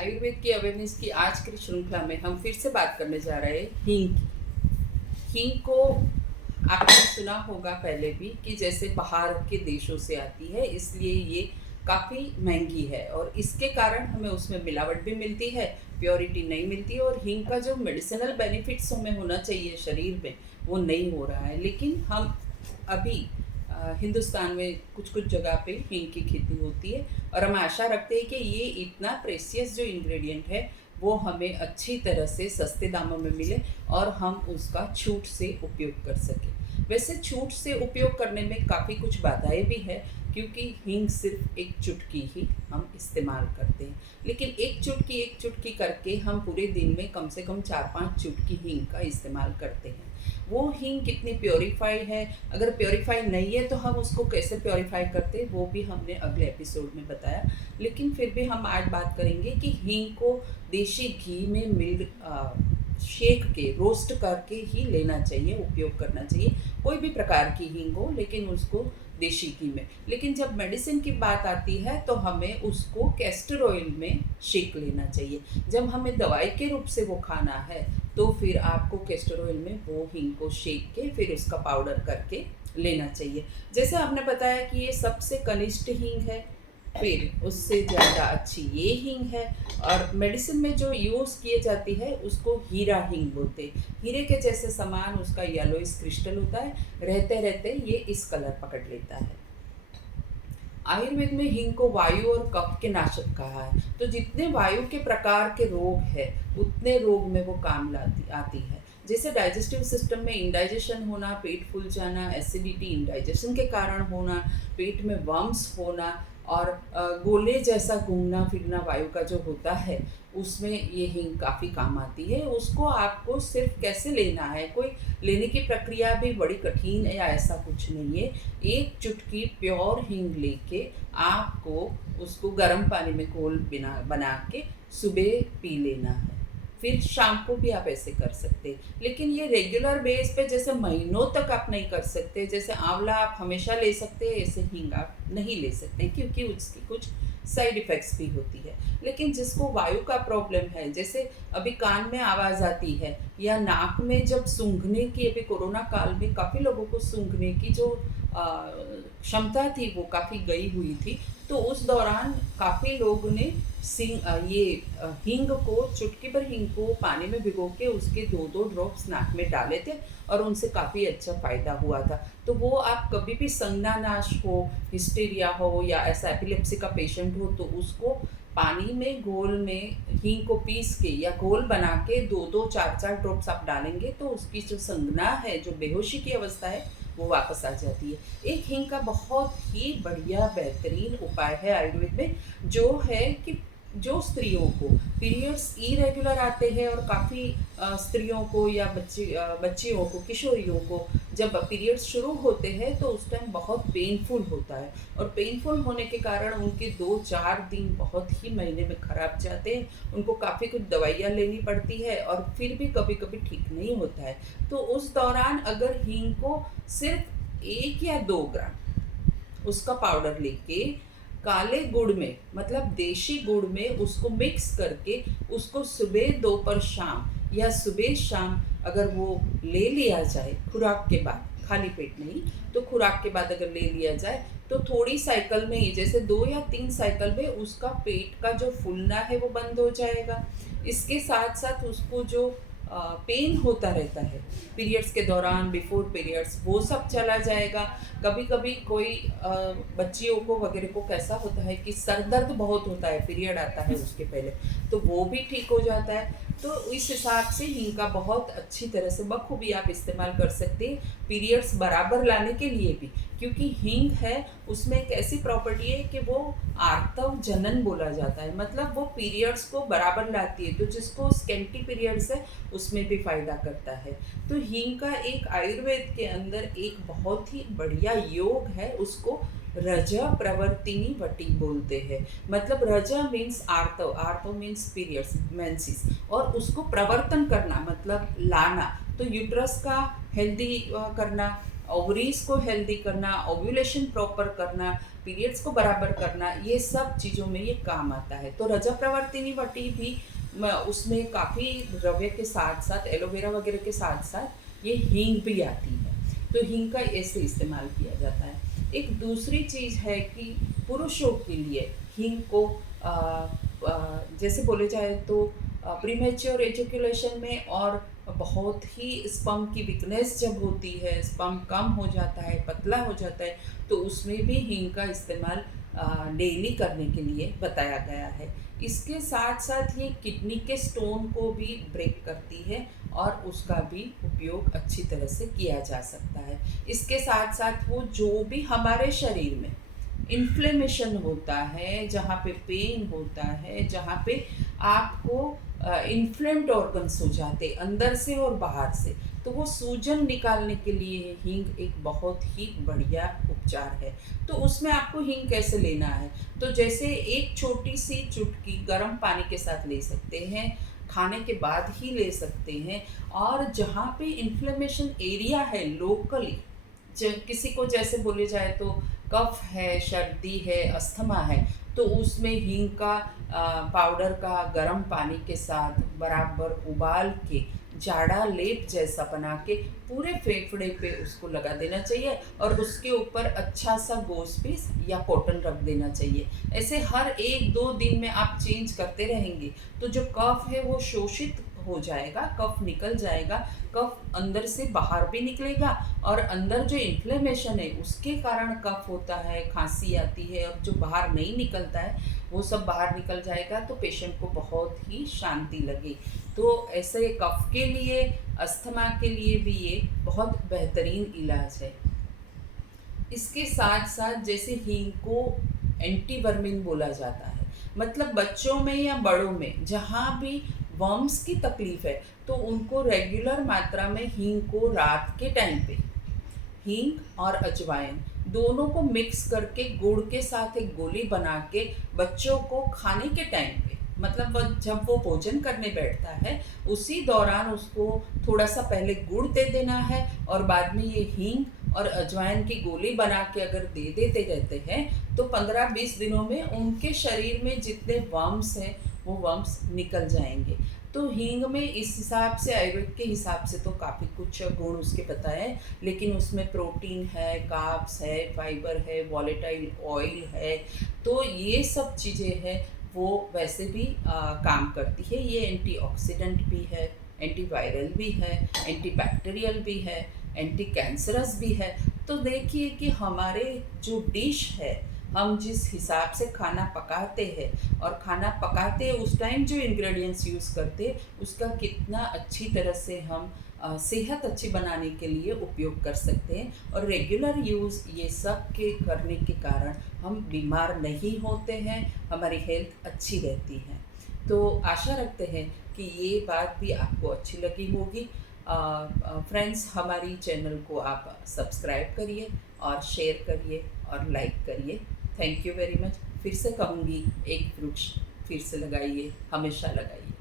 आयुर्वेद की अवेयरनेस की आज की श्रृंखला में हम फिर से बात करने जा रहे हैं हींग की। हींग को आपने सुना होगा पहले भी कि जैसे बाहर के देशों से आती है, इसलिए ये काफ़ी महंगी है और इसके कारण हमें उसमें मिलावट भी मिलती है, प्योरिटी नहीं मिलती और हींग का जो मेडिसिनल बेनिफिट्स हमें होना चाहिए शरीर में वो नहीं हो रहा है। लेकिन हम अभी हिंदुस्तान में कुछ कुछ जगह पे हींग की खेती होती है और हम आशा रखते हैं कि ये इतना प्रेशियस जो इंग्रेडिएंट है वो हमें अच्छी तरह से सस्ते दामों में मिले और हम उसका छूट से उपयोग कर सकें। वैसे छूट से उपयोग करने में काफ़ी कुछ बाधाएं भी है, क्योंकि हींग सिर्फ एक चुटकी ही हम इस्तेमाल करते हैं। लेकिन एक चुटकी करके हम पूरे दिन में कम से कम 4-5 चुटकी हींग का इस्तेमाल करते हैं। वो हींग कितनी प्योरीफाई है, अगर प्योरीफाई नहीं है तो हम उसको कैसे प्योरीफाई करते हैं वो भी हमने अगले एपिसोड में बताया। लेकिन फिर भी हम आज बात करेंगे कि हींग को देशी घी में शेक के रोस्ट करके ही लेना चाहिए, उपयोग करना चाहिए। कोई भी प्रकार की हींग हो लेकिन उसको देशी घी में। लेकिन जब मेडिसिन की बात आती है तो हमें उसको कैस्टर ऑयल में शेक लेना चाहिए। जब हमें दवाई के रूप से वो खाना है तो फिर आपको कैस्टर ऑयल में वो हींग को शेक के फिर उसका पाउडर करके लेना चाहिए। जैसे आपने बताया कि ये सबसे कनिष्ठ हींग है, फिर उससे ज़्यादा अच्छी ये हींग है और मेडिसिन में जो यूज़ किए जाती है उसको हीरा हींग बोलते हैं। हीरे के जैसे समान उसका येलोइश क्रिस्टल होता है, रहते रहते ये इस कलर पकड़ लेता है। आयुर्वेद में हींग को वायु और कफ के नाशक कहा है, तो जितने वायु के प्रकार के रोग है उतने रोग में वो काम लाती आती है। जैसे डाइजेस्टिव सिस्टम में इंडाइजेशन होना, पेट फूल जाना, एसिडिटी इंडाइजेशन के कारण होना, पेट में वर्म्स होना और गोले जैसा घूमना फिरना वायु का जो होता है उसमें ये हींग काफ़ी काम आती है। उसको आपको सिर्फ कैसे लेना है, कोई लेने की प्रक्रिया भी बड़ी कठिन है या ऐसा कुछ नहीं है। एक चुटकी प्योर हींग लेके आपको उसको गर्म पानी में घोल बना के सुबह पी लेना है, फिर शाम को भी आप ऐसे कर सकते हैं। लेकिन ये रेगुलर बेस पे जैसे महीनों तक आप नहीं कर सकते। जैसे आंवला आप हमेशा ले सकते हैं, ऐसे हींग आप नहीं ले सकते क्योंकि उसकी कुछ साइड इफ़ेक्ट्स भी होती है। लेकिन जिसको वायु का प्रॉब्लम है, जैसे अभी कान में आवाज़ आती है या नाक में जब सूंघने की, अभी कोरोना काल में काफ़ी लोगों को सूंघने की जो क्षमता थी वो काफ़ी गई हुई थी, तो उस दौरान काफ़ी लोगों ने हींग को, चुटकी भर हींग को पानी में भिगो के उसके 2-2 ड्रॉप्स नाक में डाले थे और उनसे काफ़ी अच्छा फ़ायदा हुआ था। तो वो आप कभी भी संज्ञानाश हो, हिस्टीरिया हो या ऐसा एपिलेप्सी का पेशेंट हो तो उसको पानी में घोल में हींग को पीस के या घोल बना के 2-2 4-4 ड्रॉप्स आप डालेंगे तो उसकी जो संज्ञा है, जो बेहोशी की अवस्था है वो वापस आ जाती है। एक हींग का बहुत ही बढ़िया बेहतरीन उपाय है आयुर्वेद में, जो है कि जो स्त्रियों को पीरियड्स इरेगुलर आते हैं और काफ़ी स्त्रियों को या बच्चियों को, किशोरियों को जब पीरियड्स शुरू होते हैं तो उस टाइम बहुत पेनफुल होता है और पेनफुल होने के कारण उनके 2-4 दिन बहुत ही महीने में खराब जाते हैं। उनको काफ़ी कुछ दवाइयाँ लेनी पड़ती है और फिर भी कभी कभी ठीक नहीं होता है। तो उस दौरान अगर हींग को सिर्फ 1 या 2 ग्राम उसका पाउडर लेके काले गुड़ में, मतलब देशी गुड़ में उसको मिक्स करके उसको सुबह दोपहर शाम या सुबह शाम अगर वो ले लिया जाए खुराक के बाद, खाली पेट नहीं तो खुराक के बाद अगर ले लिया जाए तो थोड़ी साइकिल में ही, जैसे 2 या 3 साइकिल में उसका पेट का जो फूलना है वो बंद हो जाएगा। इसके साथ साथ उसको जो पेन होता रहता है पीरियड्स के दौरान, बिफोर पीरियड्स, वो सब चला जाएगा। कभी कभी कोई बच्चियों को वगैरह को कैसा होता है कि सर दर्द बहुत होता है, पीरियड आता है उसके पहले, तो वो भी ठीक हो जाता है। तो इस हिसाब से हींग का बहुत अच्छी तरह से बखूबी आप इस्तेमाल कर सकते हैं पीरियड्स बराबर लाने के लिए भी, क्योंकि हींग है उसमें एक ऐसी प्रॉपर्टी है कि वो आर्तव जनन बोला जाता है, मतलब वो पीरियड्स को बराबर लाती है, तो जिसको स्कैंटी पीरियड्स है उसमें भी फायदा करता है। तो हींग का एक आयुर्वेद के अंदर एक बहुत ही बढ़िया योग है, उसको रज प्रवर्तिनी वटी बोलते हैं। मतलब रज मीन्स आर्तव, आर्तव मीन्स पीरियड्स, मेंसिस, और उसको प्रवर्तन करना मतलब लाना, तो यूट्रस का हेल्दी करना ओवरीज को हेल्दी करना, ओव्यूलेशन प्रॉपर करना, पीरियड्स को बराबर करना, ये सब चीज़ों में ये काम आता है। तो रजा प्रवर्तिनी वटी भी उसमें काफ़ी द्रव्य के साथ साथ, एलोवेरा वगैरह के साथ साथ ये हींग भी आती है। तो हींग का ऐसे इस्तेमाल किया जाता है। एक दूसरी चीज़ है कि पुरुषों के लिए हींग को जैसे बोले जाए तो प्रीमेच्योर एजुकेशन में, और बहुत ही स्पर्म की वीकनेस जब होती है, स्पर्म कम हो जाता है, पतला हो जाता है, तो उसमें भी हींग का इस्तेमाल डेली करने के लिए बताया गया है। इसके साथ साथ ये किडनी के स्टोन को भी ब्रेक करती है और उसका भी उपयोग अच्छी तरह से किया जा सकता है। इसके साथ साथ वो जो भी हमारे शरीर में इन्फ्लेमेशन होता है, जहाँ पे पेन होता है, जहाँ पे आपको इन्फ्लेम्ड ऑर्गन्स हो जाते अंदर से और बाहर से, तो वो सूजन निकालने के लिए हींग एक बहुत ही बढ़िया उपचार है। तो उसमें आपको हींग कैसे लेना है, तो जैसे एक छोटी सी चुटकी गर्म पानी के साथ ले सकते हैं, खाने के बाद ही ले सकते हैं। और जहाँ पे इन्फ्लेमेशन एरिया है लोकली, किसी को जैसे बोले जाए तो कफ है, सर्दी है, अस्थमा है, तो उसमें हींग का पाउडर का गर्म पानी के साथ बराबर उबाल के जाड़ा लेप जैसा बना के पूरे फेफड़े पे उसको लगा देना चाहिए, और उसके ऊपर अच्छा सा गोस पीस या कॉटन रख देना चाहिए। ऐसे हर 1-2 दिन में आप चेंज करते रहेंगे तो जो कफ है वो शोषित हो जाएगा, कफ निकल जाएगा, कफ अंदर से बाहर भी निकलेगा, और अंदर जो इन्फ्लेमेशन है उसके कारण कफ होता है, खांसी आती है, और जो बाहर नहीं निकलता है वो सब बाहर निकल जाएगा, तो पेशेंट को बहुत ही शांति लगे। तो ऐसे कफ के लिए, अस्थमा के लिए भी ये बहुत बेहतरीन इलाज है। इसके साथ साथ जैसे हींग को एंटीवर्मिन बोला जाता है, मतलब बच्चों में या बड़ों में जहाँ भी वर्म्स की तकलीफ है तो उनको रेगुलर मात्रा में हींग को रात के टाइम पे, हींग और अजवाइन दोनों को मिक्स करके गुड़ के साथ एक गोली बना के बच्चों को खाने के टाइम पे, मतलब जब वो भोजन करने बैठता है उसी दौरान उसको थोड़ा सा पहले गुड़ दे देना है, और बाद में ये हींग और अजवाइन की गोली बना के अगर दे देते रहते हैं तो 15-20 दिनों में उनके शरीर में जितने वर्म्स हैं वो वर्म्स निकल जाएंगे। तो हींग में इस हिसाब से, आयुर्वेद के हिसाब से तो काफ़ी कुछ गुण उसके बताए, लेकिन उसमें प्रोटीन है, कार्ब्स है, फाइबर है, वॉलेटाइल ऑयल है, तो ये सब चीज़ें हैं वो वैसे भी काम करती है। ये एंटीऑक्सीडेंट भी है, एंटीवायरल भी है, एंटीबैक्टीरियल भी है, एंटी कैंसरस भी है। तो देखिए कि हमारे जो डिश है, हम जिस हिसाब से खाना पकाते हैं और खाना पकाते उस टाइम जो इंग्रेडिएंट्स यूज़ करते उसका कितना अच्छी तरह से हम सेहत अच्छी बनाने के लिए उपयोग कर सकते हैं, और रेगुलर यूज़ ये सब के करने के कारण हम बीमार नहीं होते हैं, हमारी हेल्थ अच्छी रहती है। तो आशा रखते हैं कि ये बात भी आपको अच्छी लगी होगी। फ्रेंड्स, हमारी चैनल को आप सब्सक्राइब करिए और शेयर करिए और लाइक करिए। Thank you very much. फिर से कहूँगी, एक वृक्ष फिर से लगाइए, हमेशा लगाइए।